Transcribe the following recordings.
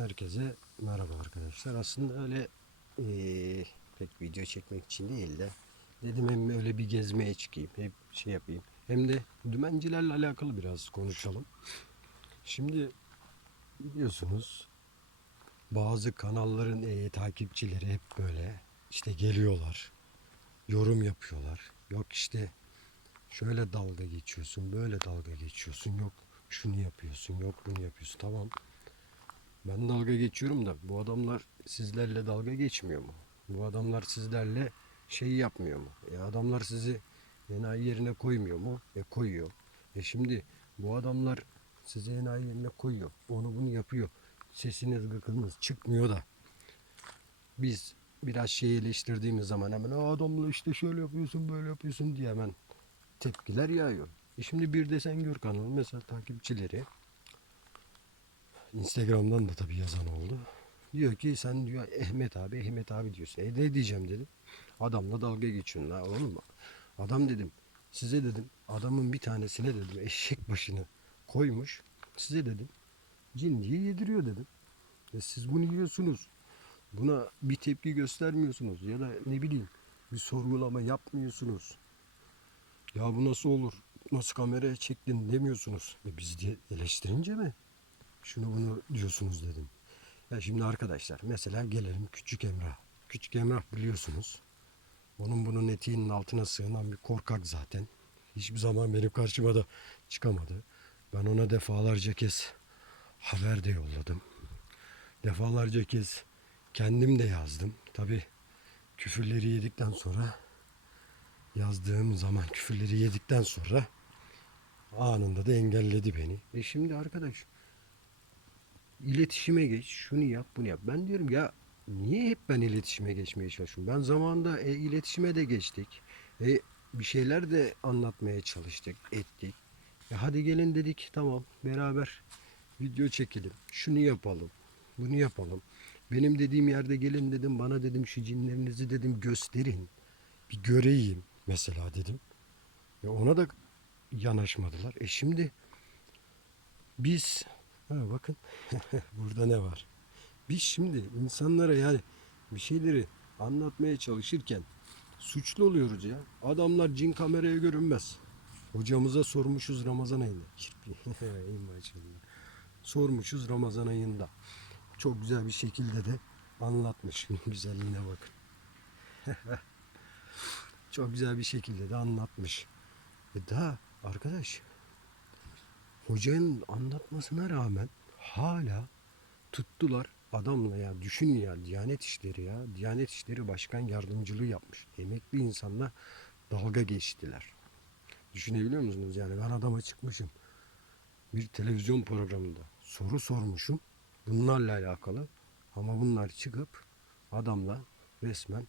Herkese merhaba arkadaşlar. Aslında öyle eee, pek video çekmek için değil de dedim hem öyle bir gezmeye çıkayım, hep şey yapayım. Hem de dümencilerle alakalı biraz konuşalım. Şimdi biliyorsunuz bazı kanalların eee, takipçileri hep böyle işte geliyorlar, yorum yapıyorlar. Yok işte şöyle dalga geçiyorsun, böyle dalga geçiyorsun, yok şunu yapıyorsun, yok bunu yapıyorsun. Tamam. Ben dalga geçiyorum da bu adamlar sizlerle dalga geçmiyor mu? Bu adamlar sizlerle şey yapmıyor mu? E adamlar sizi enayi yerine koymuyor mu? E koyuyor. E şimdi bu adamlar sizi enayi yerine koyuyor. Onu bunu yapıyor. Sesiniz gıkınız çıkmıyor da. Biz biraz şeyi eleştirdiğimiz zaman hemen adamla işte şöyle yapıyorsun böyle yapıyorsun diye hemen tepkiler yağıyor. E şimdi bir de sen gör kanalın mesela takipçileri Instagram'dan da tabii yazan oldu. Diyor ki sen diyor Ahmet abi Ahmet abi diyorsun. E ne diyeceğim dedim. Adamla dalga geçiyorsun la oğlum. Adam dedim size dedim adamın bir tanesine dedim eşek başını koymuş. Size dedim cin diye yediriyor dedim. E siz bunu yiyorsunuz. Buna bir tepki göstermiyorsunuz ya da ne bileyim bir sorgulama yapmıyorsunuz. Ya bu nasıl olur? Nasıl kameraya çektin demiyorsunuz. E biz diye eleştirince mi? Şunu bunu diyorsunuz dedim. Ya şimdi arkadaşlar mesela gelelim Küçük Emrah. Küçük Emrah biliyorsunuz. Onun bunun eteğinin altına sığınan bir korkak zaten. Hiçbir zaman benim karşıma da çıkamadı. Ben ona defalarca kez haber de yolladım. Defalarca kez kendim de yazdım. Tabi küfürleri yedikten sonra yazdığım zaman küfürleri yedikten sonra anında da engelledi beni. E şimdi arkadaş iletişime geç, şunu yap, bunu yap. Ben diyorum ya niye hep ben iletişime geçmeye çalışıyorum? Ben zamanında e, iletişime de geçtik. E, bir şeyler de anlatmaya çalıştık, ettik. E, hadi gelin dedik tamam beraber video çekelim. Şunu yapalım, bunu yapalım. Benim dediğim yerde gelin dedim bana dedim şu cinlerinizi dedim gösterin. Bir göreyim mesela dedim. E, ona da yanaşmadılar. E şimdi biz Ha, bakın burada ne var. Biz şimdi insanlara yani bir şeyleri anlatmaya çalışırken suçlu oluyoruz ya. Adamlar cin kameraya görünmez. Hocamıza sormuşuz Ramazan ayında. Sormuşuz Ramazan ayında. Çok güzel bir şekilde de anlatmış. Güzelliğine bakın. Çok güzel bir şekilde de anlatmış. E daha arkadaş hocanın anlatmasına rağmen hala tuttular adamla ya düşün ya Diyanet İşleri ya Diyanet İşleri Başkan Yardımcılığı yapmış. Emekli insanla dalga geçtiler. Düşünebiliyor musunuz? Yani ben adama çıkmışım. Bir televizyon programında soru sormuşum. Bunlarla alakalı. Ama bunlar çıkıp adamla resmen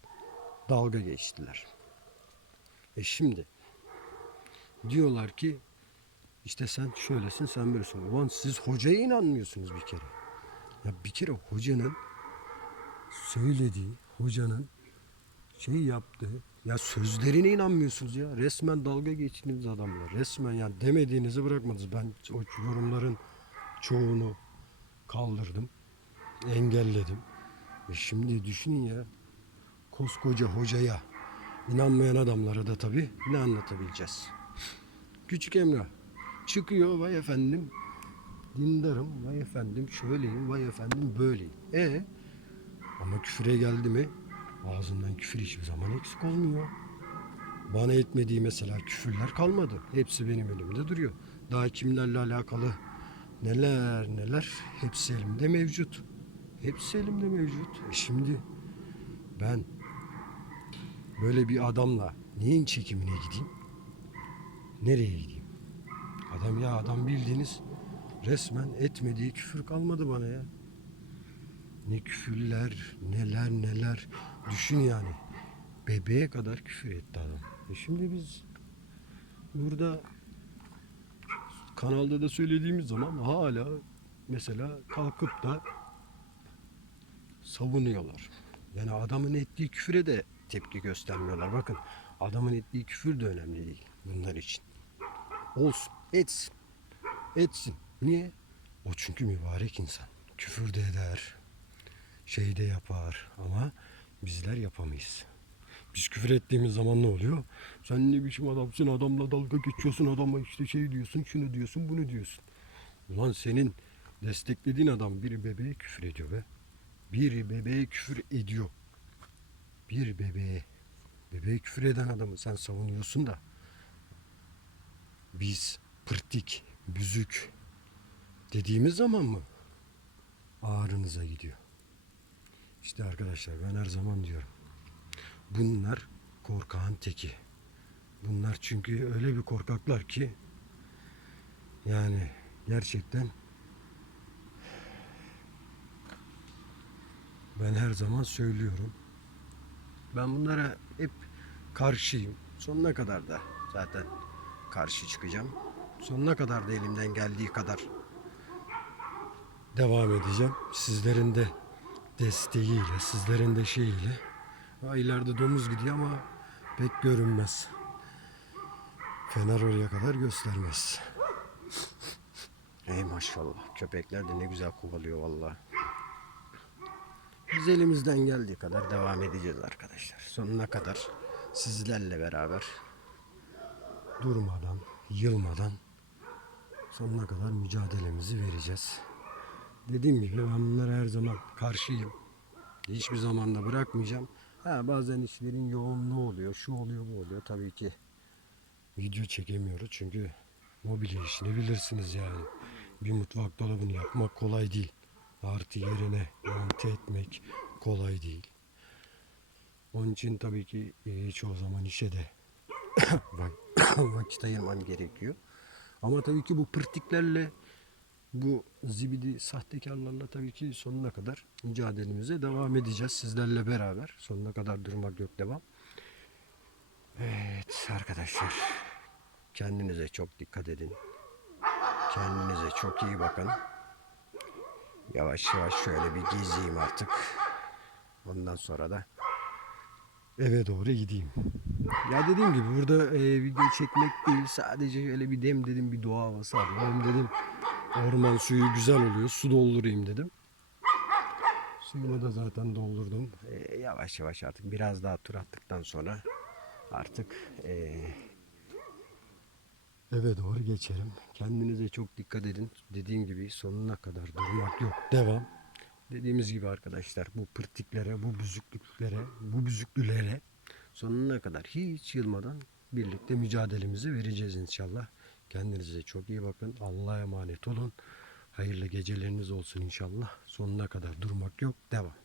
dalga geçtiler. E şimdi diyorlar ki işte sen şöylesin sen böylesin. Ulan siz hocaya inanmıyorsunuz bir kere. Ya bir kere hocanın söylediği, hocanın şey yaptığı ya sözlerine inanmıyorsunuz ya. Resmen dalga geçtiniz adamla. Resmen yani demediğinizi bırakmadınız. Ben o yorumların çoğunu kaldırdım. Engelledim. E şimdi düşünün ya. Koskoca hocaya inanmayan adamlara da tabii ne anlatabileceğiz? Küçük Emrah çıkıyor vay efendim dindarım vay efendim şöyleyim vay efendim böyleyim. E ama küfüre geldi mi ağzından küfür hiçbir zaman eksik olmuyor. Bana etmediği mesela küfürler kalmadı. Hepsi benim elimde duruyor. Daha kimlerle alakalı neler neler hepsi elimde mevcut. Hepsi elimde mevcut. E şimdi ben böyle bir adamla neyin çekimine gideyim? Nereye gideyim? Adam ya adam bildiğiniz resmen etmediği küfür kalmadı bana ya. Ne küfürler, neler neler. Düşün yani. Bebeğe kadar küfür etti adam. E şimdi biz burada kanalda da söylediğimiz zaman hala mesela kalkıp da savunuyorlar. Yani adamın ettiği küfüre de tepki göstermiyorlar. Bakın adamın ettiği küfür de önemli değil bunlar için. Olsun, etsin. Etsin. Niye? O çünkü mübarek insan. küfür de eder. Şey de yapar ama bizler yapamayız. Biz küfür ettiğimiz zaman ne oluyor? Sen ne biçim adamsın adamla dalga geçiyorsun adama işte şey diyorsun şunu diyorsun bunu diyorsun. Ulan senin desteklediğin adam bir bebeğe küfür ediyor be. Bir bebeğe küfür ediyor. Bir bebeğe. Bebeğe küfür eden adamı sen savunuyorsun da. Biz pırtik, büzük dediğimiz zaman mı ağrınıza gidiyor? İşte arkadaşlar ben her zaman diyorum. Bunlar korkağın teki. Bunlar çünkü öyle bir korkaklar ki yani gerçekten ben her zaman söylüyorum. Ben bunlara hep karşıyım. Sonuna kadar da zaten karşı çıkacağım. Sonuna kadar da elimden geldiği kadar devam edeceğim. Sizlerin de desteğiyle, sizlerin de şeyiyle. Ha, ileride domuz gidiyor ama pek görünmez. Fener oraya kadar göstermez. Ey maşallah. Köpekler de ne güzel kovalıyor vallahi. Biz elimizden geldiği kadar devam edeceğiz arkadaşlar. Sonuna kadar sizlerle beraber durmadan, yılmadan sonuna kadar mücadelemizi vereceğiz. Dediğim gibi ben bunlara her zaman karşıyım. Hiçbir zaman da bırakmayacağım. Ha, bazen işlerin yoğunluğu oluyor, şu oluyor, bu oluyor. Tabii ki video çekemiyoruz çünkü mobilya işini bilirsiniz yani. Bir mutfak dolabını yapmak kolay değil. Artı yerine monte etmek kolay değil. Onun için tabii ki e, çoğu zaman işe de vak- vakit ayırman gerekiyor. Ama tabii ki bu pırtiklerle bu zibidi sahtekarlarla tabii ki sonuna kadar mücadelemize devam edeceğiz sizlerle beraber. Sonuna kadar durmak yok devam. Evet arkadaşlar kendinize çok dikkat edin. Kendinize çok iyi bakın. Yavaş yavaş şöyle bir gezeyim artık. Ondan sonra da eve doğru gideyim. Ya dediğim gibi burada e, video çekmek değil sadece öyle bir dem dedim bir doğa havası alayım dedim. Orman suyu güzel oluyor su doldurayım dedim. Suyumu da zaten doldurdum. E, yavaş yavaş artık biraz daha tur attıktan sonra artık e, eve doğru geçerim. Kendinize çok dikkat edin. Dediğim gibi sonuna kadar durmak yok. Devam. Dediğimiz gibi arkadaşlar bu pırtiklere, bu büzüklüklere, bu büzüklülere sonuna kadar hiç yılmadan birlikte mücadelemizi vereceğiz inşallah. Kendinize çok iyi bakın. Allah'a emanet olun. Hayırlı geceleriniz olsun inşallah. Sonuna kadar durmak yok. Devam.